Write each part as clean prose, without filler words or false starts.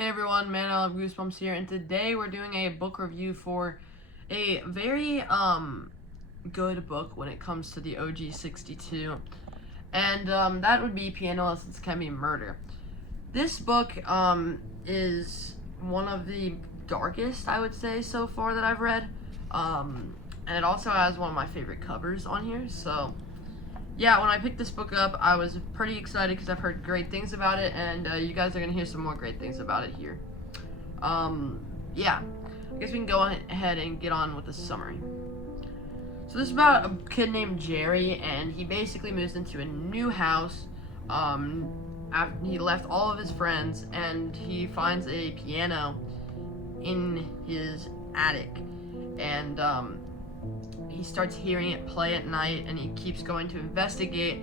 Hey everyone, man, I love Goosebumps here, and today we're doing a book review for a very good book when it comes to the OG 62, and that would be Piano Lessons Can Be Murder. This book is one of the darkest, I would say, so far that I've read, and it also has one of my favorite covers on here. So yeah, when I picked this book up, I was pretty excited because I've heard great things about it, and you guys are going to hear some more great things about it here. Yeah, I guess we can go ahead and get on with the summary. So this is about a kid named Jerry, and he basically moves into a new house. After he left all of his friends, and he finds a piano in his attic, and he starts hearing it play at night, and he keeps going to investigate,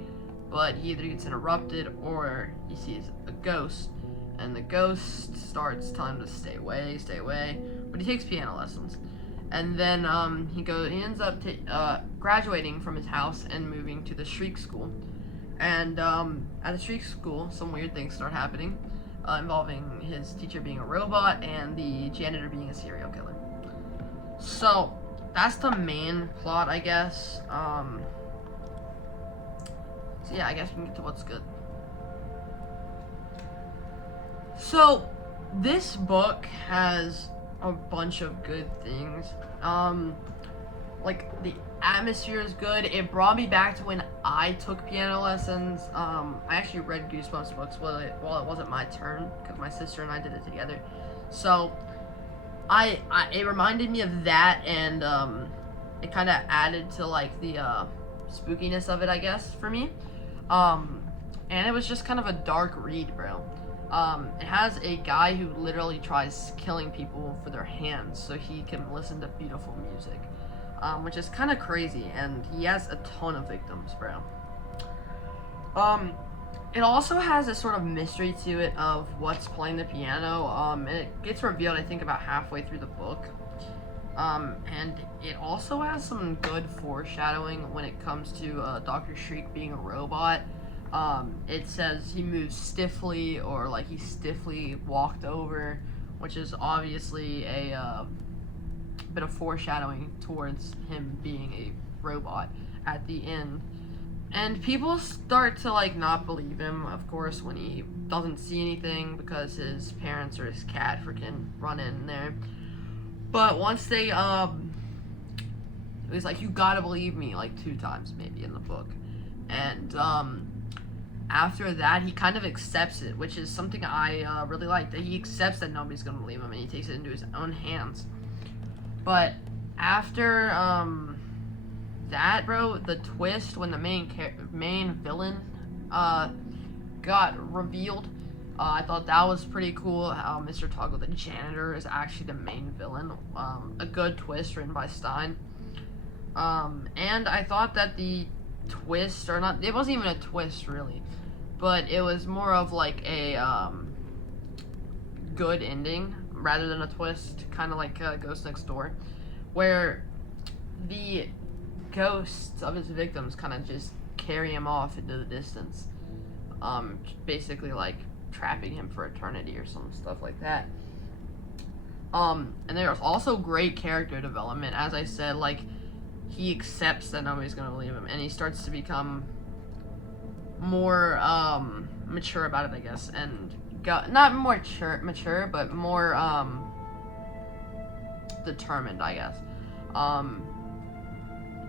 but he either gets interrupted or he sees a ghost, and the ghost starts telling him to stay away, but he takes piano lessons. And then he ends up graduating from his house and moving to the Shriek School. And at the Shriek School, some weird things start happening, involving his teacher being a robot and the janitor being a serial killer. So that's the main plot, I guess. So yeah, I guess we can get to what's good. So this book has a bunch of good things. Like, the atmosphere is good. It brought me back to when I took piano lessons. I actually read Goosebumps books while it wasn't my turn, because my sister and I did it together. So it reminded me of that, and it kind of added to like the spookiness of it, I guess, for me. And it was just kind of a dark read, bro. It has a guy who literally tries killing people for their hands so he can listen to beautiful music, which is kind of crazy, and he has a ton of victims, bro. It also has a sort of mystery to it of what's playing the piano. And it gets revealed, I think, about halfway through the book. And it also has some good foreshadowing when it comes to Dr. Shriek being a robot. It says he moves stiffly, or like he stiffly walked over, which is obviously a bit of foreshadowing towards him being a robot at the end. And people start to like not believe him, of course, when he doesn't see anything because his parents or his cat freaking run in there. But once they he's like, "You gotta believe me," like 2 times maybe in the book. And after that, he kind of accepts it, which is something I really like, that he accepts that nobody's gonna believe him, and he takes it into his own hands. But after that, bro, the twist when the main villain got revealed, I thought that was pretty cool. How Mr. Toggle, the janitor, is actually the main villain. A good twist written by Stein. And I thought that the twist, or not, it wasn't even a twist really, but it was more of like a good ending rather than a twist, kind of like Ghost Next Door, where the ghosts of his victims kind of just carry him off into the distance, basically like trapping him for eternity or some stuff like that. And there's also great character development. As I said, like, he accepts that nobody's gonna believe him, and he starts to become more mature about it, I guess, and not more mature, but more determined, I guess.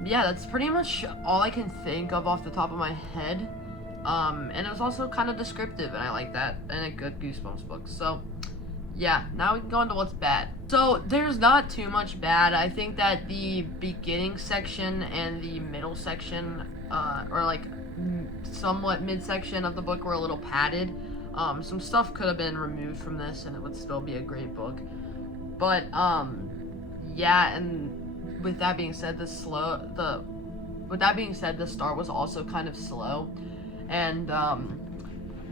Yeah, that's pretty much all I can think of off the top of my head. And it was also kind of descriptive, and I like that in a good Goosebumps book. So yeah, now we can go into what's bad. So there's not too much bad. I think that the beginning section and the middle section, or like somewhat midsection of the book, were a little padded. Some stuff could have been removed from this and it would still be a great book. But yeah, and with that being said, the start was also kind of slow, and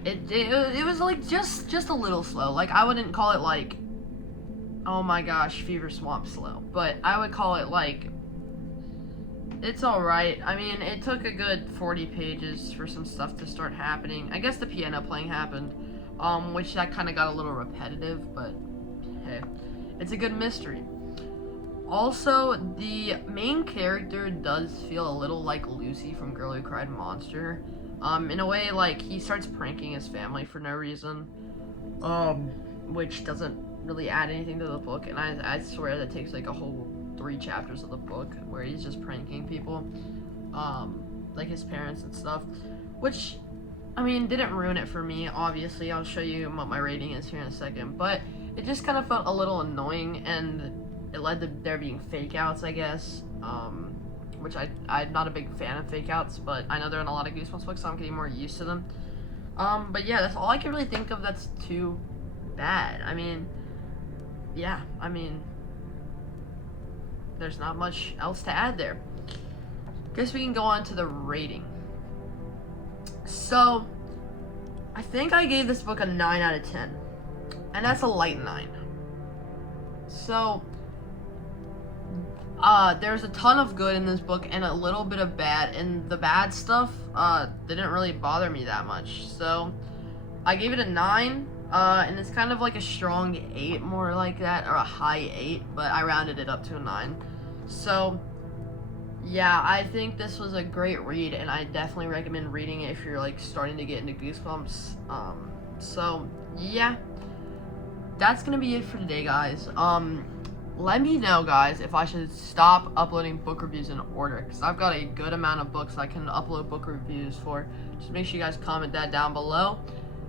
it was like just a little slow. Like, I wouldn't call it like, oh my gosh, Fever Swamp slow, but I would call it like, it's alright. I mean, it took a good 40 pages for some stuff to start happening. I guess the piano playing happened, which that kind of got a little repetitive, but hey, it's a good mystery. Also, the main character does feel a little like Lucy from Girl Who Cried Monster. In a way, like, he starts pranking his family for no reason, which doesn't really add anything to the book, and I swear that takes like a whole 3 chapters of the book where he's just pranking people, like his parents and stuff, which, I mean, didn't ruin it for me. Obviously, I'll show you what my rating is here in a second, but it just kind of felt a little annoying, and it led to there being fake outs, I guess, which I'm not a big fan of fake outs, but I know they're in a lot of Goosebumps books, so I'm getting more used to them. But yeah, that's all I can really think of that's too bad. I mean, yeah, I mean, there's not much else to add there. Guess we can go on to the rating. So, I think I gave this book a 9 out of 10, and that's a light 9. So, there's a ton of good in this book and a little bit of bad, and the bad stuff didn't really bother me that much. So I gave it a 9, and it's kind of like a strong 8, more like that, or a high 8, but I rounded it up to a 9. So yeah, I think this was a great read, and I definitely recommend reading it if you're like starting to get into Goosebumps. So yeah, that's gonna be it for today, guys. Let me know, guys, if I should stop uploading book reviews in order, because I've got a good amount of books I can upload book reviews for. Just make sure you guys comment that down below,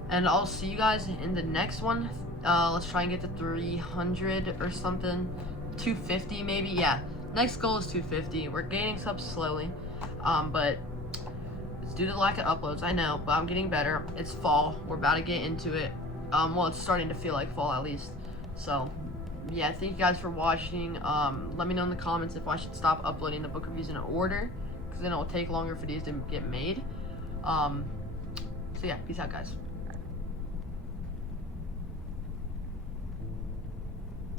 and I'll see you guys in the next one. Let's try and get to 300 or something, 250 maybe. Yeah, next goal is 250. We're gaining subs slowly, but it's due to the lack of uploads, I know, but I'm getting better. It's fall. We're about to get into it. Well, it's starting to feel like fall, at least. So yeah, thank you guys for watching. Let me know in the comments if I should stop uploading the book reviews in order, because then it will take longer for these to get made. So yeah, peace out, guys.